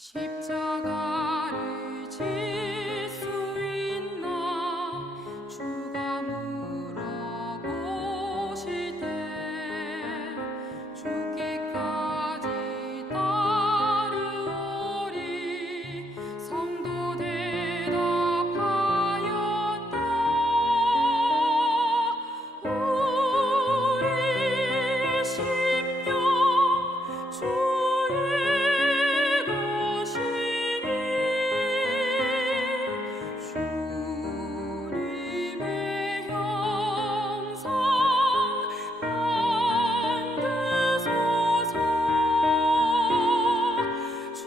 십자가를 질 수 있나 주가 물어보실 때 죽기까지 따르오리 성도 대답하였다. 우리의 심령 주의 주님의 형상 만드소서. 주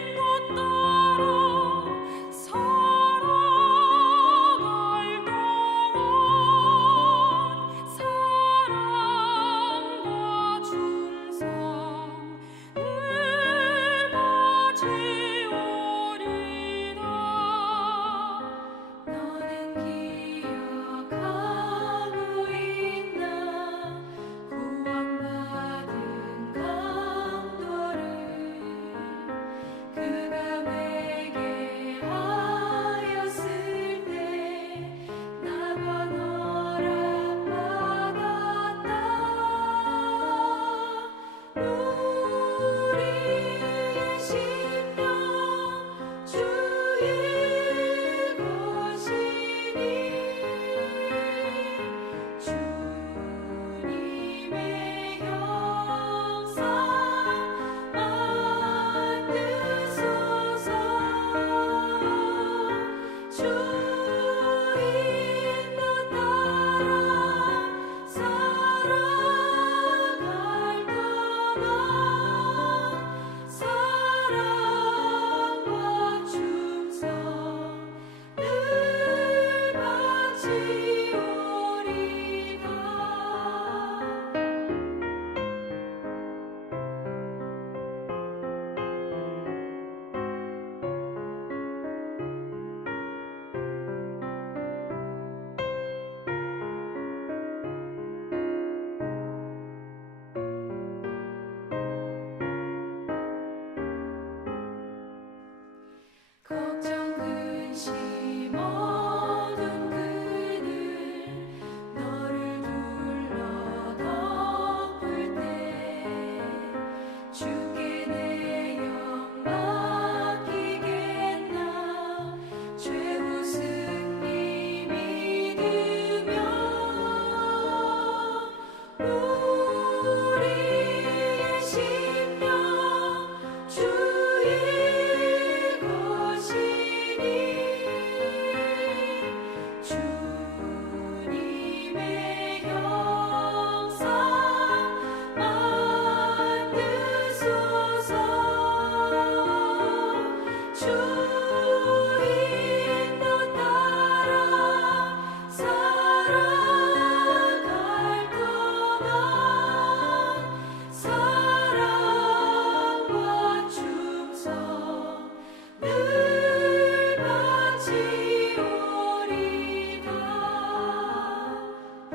인도 따라 살아갈 동안 사랑과 충성 늘 바치오리라. 너는 기억하고 있나 구원받은 강도를 그가 회개하였을 때 나가 허락받았다. 우리의 심령 주의 것이니 주님의 형상 만드소서. 주 인도 따라 살아갈 동안 사랑과 충성 늘 바치오리다. 걱정 근심 어두운 그늘 너를 둘러 덮을 때 주께 내 영 맡기겠나 최후 승리 믿으며 우리의 심령 주의 것이니 주님의 형상 만드소서. 주 인도 따라 살아갈 동안 사랑과 충성 늘 바치오리다.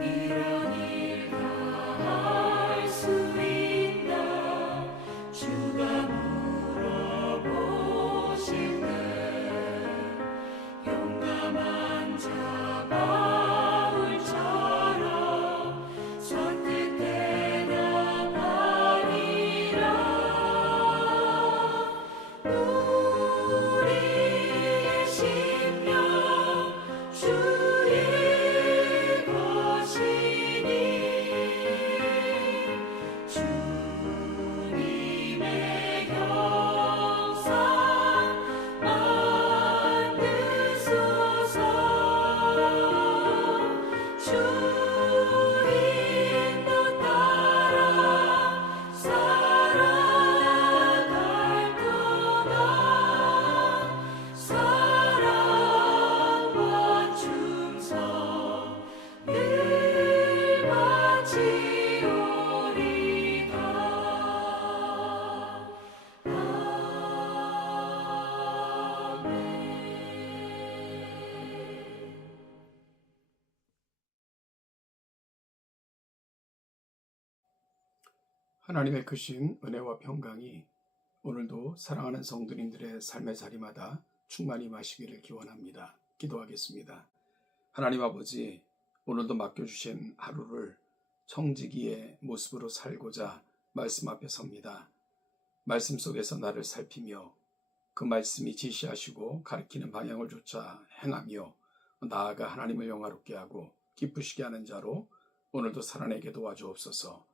이런 일 다 할 수 있나 주가 물어보실 때 용감한 자 바울처럼 선뜻 대답하리라. 우리의 심령 주의 것이니 주님의 형상 만드소서. 주 인도 따라 살아갈 동안 사랑과 충성 늘 바치오리다. 아멘. 하나님의 크신 은혜와 평강이 오늘도 사랑하는 성도님들의 삶의 자리마다 충만히 마시기를 기원합니다. 기도하겠습니다. 하나님 아버지, 오늘도 맡겨주신 하루를 청지기의 모습으로 살고자 말씀 앞에 섭니다. 말씀 속에서 나를 살피며 그 말씀이 지시하시고 가리키는 방향을 쫓아 행하며 나아가 하나님을 영화롭게 하고 기쁘시게 하는 자로 오늘도 살아내게 도와주옵소서.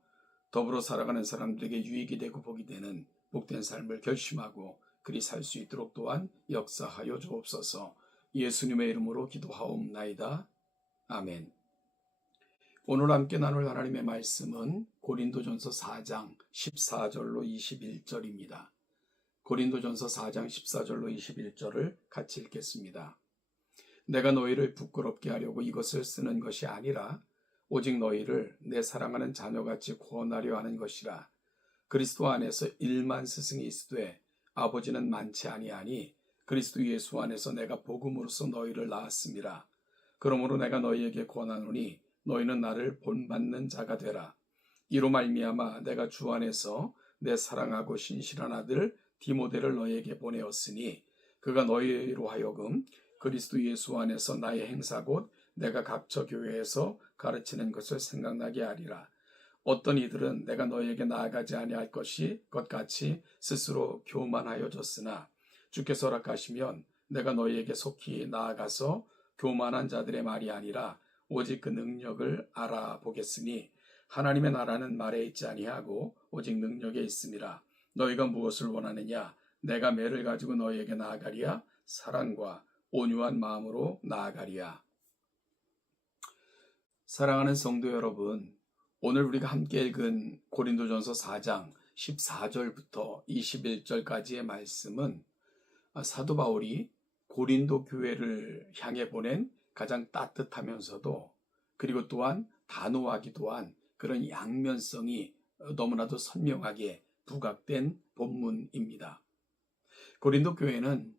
더불어 살아가는 사람들에게 유익이 되고 복이 되는 복된 삶을 결심하고 그리 살 수 있도록 또한 역사하여 주옵소서. 예수님의 이름으로 기도하옵나이다. 아멘. 오늘 함께 나눌 하나님의 말씀은 고린도전서 4장 14절로 21절입니다. 고린도전서 4장 14절로 21절을 같이 읽겠습니다. 내가 너희를 부끄럽게 하려고 이것을 쓰는 것이 아니라 오직 너희를 내 사랑하는 자녀같이 구원하려 하는 것이라. 그리스도 안에서 1만 스승이 있으되 아버지는 많지 아니하니 그리스도 예수 안에서 내가 복음으로써 너희를 낳았음이라. 그러므로 내가 너희에게 권하노니 너희는 나를 본받는 자가 되라. 이로 말미암아 내가 주 안에서 내 사랑하고 신실한 아들 디모데를 너희에게 보내었으니 그가 너희로 하여금 그리스도 예수 안에서 나의 행사 곧 내가 각처 교회에서 가르치는 것을 생각나게 하리라. 어떤 이들은 내가 너희에게 나아가지 아니할 것이 것 같이 스스로 교만하여졌으나 주께서 허락하시면 내가 너희에게 속히 나아가서 교만한 자들의 말이 아니라 오직 그 능력을 알아보겠으니 하나님의 나라는 말에 있지 아니하고 오직 능력에 있음이라. 너희가 무엇을 원하느냐? 내가 매를 가지고 너희에게 나아가리야? 사랑과 온유한 마음으로 나아가리야. 사랑하는 성도 여러분, 오늘 우리가 함께 읽은 고린도전서 4장 14절부터 21절까지의 말씀은 사도 바울이 고린도 교회를 향해 보낸 가장 따뜻하면서도 그리고 또한 단호하기도 한 그런 양면성이 너무나도 선명하게 부각된 본문입니다. 고린도 교회는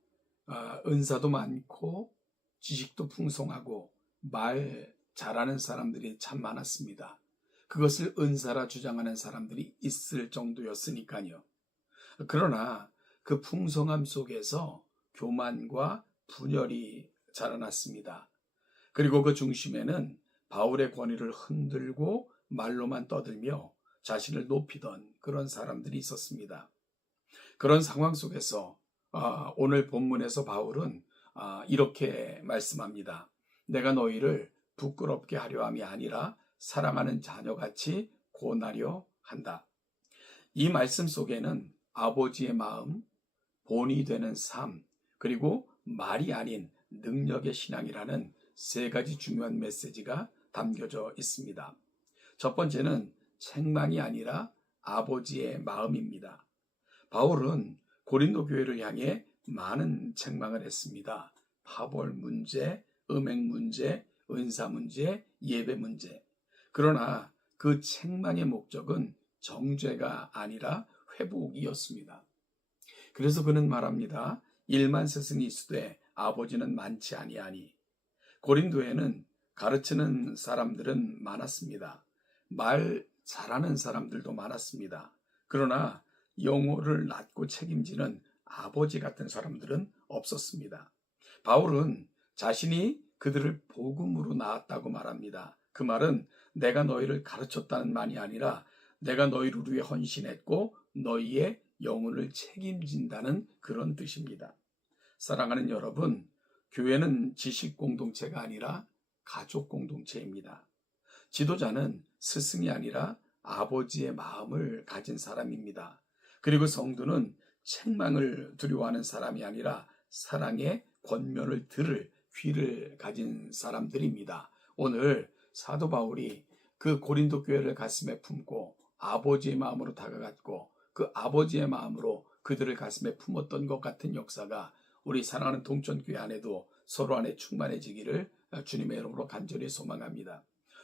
은사도 많고 지식도 풍성하고 말 잘하는 사람들이 참 많았습니다. 그것을 은사라 주장하는 사람들이 있을 정도였으니까요. 그러나 그 풍성함 속에서 교만과 분열이 자라났습니다. 그리고 그 중심에는 바울의 권위를 흔들고 말로만 떠들며 자신을 높이던 그런 사람들이 있었습니다. 그런 상황 속에서 오늘 본문에서 바울은 이렇게 말씀합니다. 내가 너희를 부끄럽게 하려 함이 아니라 사랑하는 자녀같이 고나려 한다. 이 말씀 속에는 아버지의 마음, 본이 되는 삶, 그리고 말이 아닌 능력의 신앙이라는 세 가지 중요한 메시지가 담겨져 있습니다. 첫 번째는 책망이 아니라 아버지의 마음입니다. 바울은 고린도 교회를 향해 많은 책망을 했습니다. 파벌 문제, 음행 문제, 은사 문제, 예배 문제. 그러나 그 책망의 목적은 정죄가 아니라 회복이었습니다. 그래서 그는 말합니다. 1만 스승이 있으되 아버지는 많지 아니하니. 고린도에는 가르치는 사람들은 많았습니다. 말 잘하는 사람들도 많았습니다. 그러나 영혼을 낳고 책임지는 아버지 같은 사람들은 없었습니다. 바울은 자신이 그들을 복음으로 낳았다고 말합니다. 그 말은 내가 너희를 가르쳤다는 말이 아니라 내가 너희를 위해 헌신했고 너희의 영혼을 책임진다는 그런 뜻입니다. 사랑하는 여러분, 교회는 지식 공동체가 아니라 가족 공동체입니다. 지도자는 스승이 아니라 아버지의 마음을 가진 사람입니다. 그리고 성도는 책망을 두려워하는 사람이 아니라 사랑의 권면을 들을 귀를 가진 사람들입니다. 오늘 사도 바울이 그 고린도 교회를 가슴에 품고 아버지의 마음으로 다가갔고 그 아버지의 마음으로 그들을 가슴에 품었던 것 같은 역사가 우리 사랑하는 동천교회 안에도 서로 안에 충만해지기를 주님의 이름으로 간절히 소망합니다.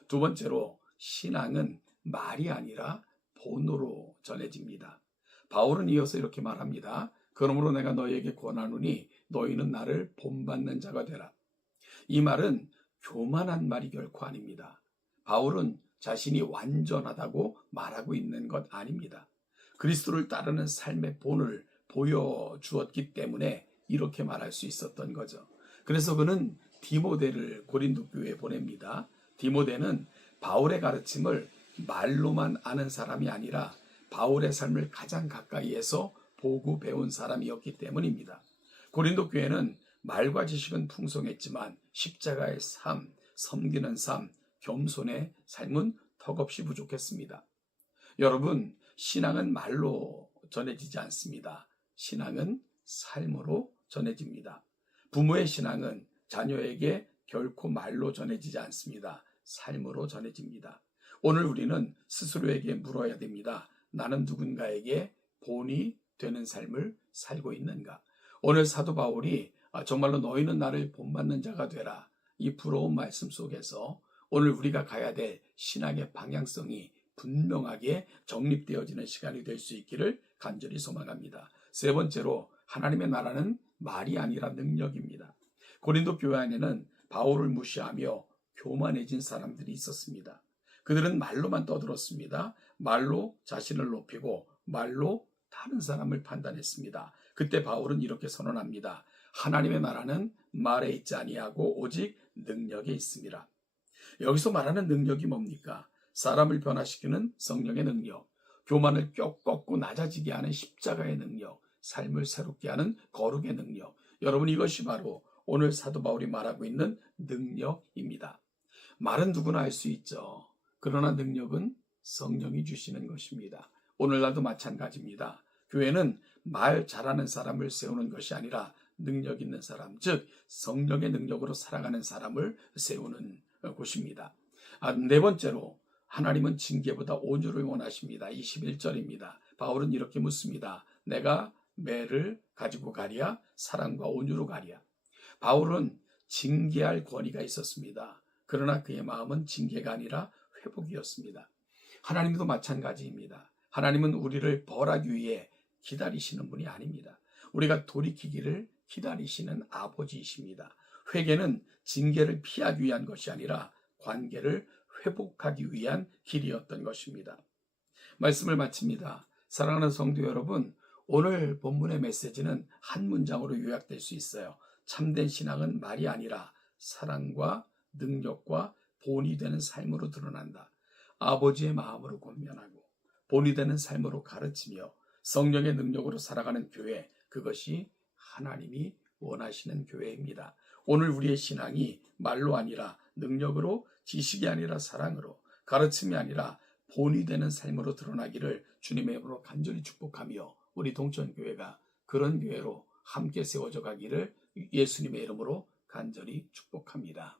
두 번째로 신앙은 말이 아니라 본으로 전해집니다. 바울은 이어서 이렇게 말합니다. 그러므로 내가 너희에게 권하노니 너희는 나를 본받는 자가 되라. 이 말은 교만한 말이 결코 아닙니다. 바울은 자신이 완전하다고 말하고 있는 것 아닙니다. 그리스도를 따르는 삶의 본을 보여주었기 때문에 이렇게 말할 수 있었던 거죠. 그래서 그는 디모데를 고린도 교회에 보냅니다. 디모데는 바울의 가르침을 말로만 아는 사람이 아니라 바울의 삶을 가장 가까이에서 보고 배운 사람이었기 때문입니다. 고린도 교회는 말과 지식은 풍성했지만 십자가의 삶, 섬기는 삶, 겸손의 삶은 턱없이 부족했습니다. 여러분, 신앙은 말로 전해지지 않습니다. 신앙은 삶으로 전해집니다. 부모의 신앙은 자녀에게 결코 말로 전해지지 않습니다. 삶으로 전해집니다. 오늘 우리는 스스로에게 물어야 됩니다. 나는 누군가에게 본이 되는 삶을 살고 있는가? 오늘 사도 바울이 정말로 너희는 나를 본받는 자가 되라, 이 부러운 말씀 속에서 오늘 우리가 가야 될 신앙의 방향성이 분명하게 정립되어지는 시간이 될 수 있기를 간절히 소망합니다. 세 번째로, 하나님의 나라는 말이 아니라 능력입니다. 고린도 교회 안에는 바울을 무시하며 교만해진 사람들이 있었습니다. 그들은 말로만 떠들었습니다. 말로 자신을 높이고 말로 다른 사람을 판단했습니다. 그때 바울은 이렇게 선언합니다. 하나님의 나라는 말에 있지 아니하고 오직 능력에 있습니다. 여기서 말하는 능력이 뭡니까? 사람을 변화시키는 성령의 능력, 교만을 꺾고 낮아지게 하는 십자가의 능력, 삶을 새롭게 하는 거룩의 능력. 여러분, 이것이 바로 오늘 사도 바울이 말하고 있는 능력입니다. 말은 누구나 할 수 있죠. 그러나 능력은 성령이 주시는 것입니다. 오늘날도 마찬가지입니다. 교회는 말 잘하는 사람을 세우는 것이 아니라 능력 있는 사람, 즉 성령의 능력으로 살아가는 사람을 세우는 곳입니다. 네 번째로, 하나님은 징계보다 온유를 원하십니다. 21절입니다. 바울은 이렇게 묻습니다. 내가 매를 가지고 가랴, 사랑과 온유로 가랴. 바울은 징계할 권위가 있었습니다. 그러나 그의 마음은 징계가 아니라 회복이었습니다. 하나님도 마찬가지입니다. 하나님은 우리를 벌하기 위해 기다리시는 분이 아닙니다. 우리가 돌이키기를 기다리시는 아버지이십니다. 회개는 징계를 피하기 위한 것이 아니라 관계를 회복하기 위한 길이었던 것입니다. 말씀을 마칩니다. 사랑하는 성도 여러분, 오늘 본문의 메시지는 한 문장으로 요약될 수 있어요. 참된 신앙은 말이 아니라 사랑과 능력과 본이 되는 삶으로 드러난다. 아버지의 마음으로 권면하고 본이 되는 삶으로 가르치며 성령의 능력으로 살아가는 교회, 그것이 하나님이 원하시는 교회입니다. 오늘 우리의 신앙이 말로 아니라 능력으로, 지식이 아니라 사랑으로, 가르침이 아니라 본이 되는 삶으로 드러나기를 주님의 이름으로 간절히 축복하며 우리 동천교회가 그런 교회로 함께 세워져 가기를 예수님의 이름으로 간절히 축복합니다.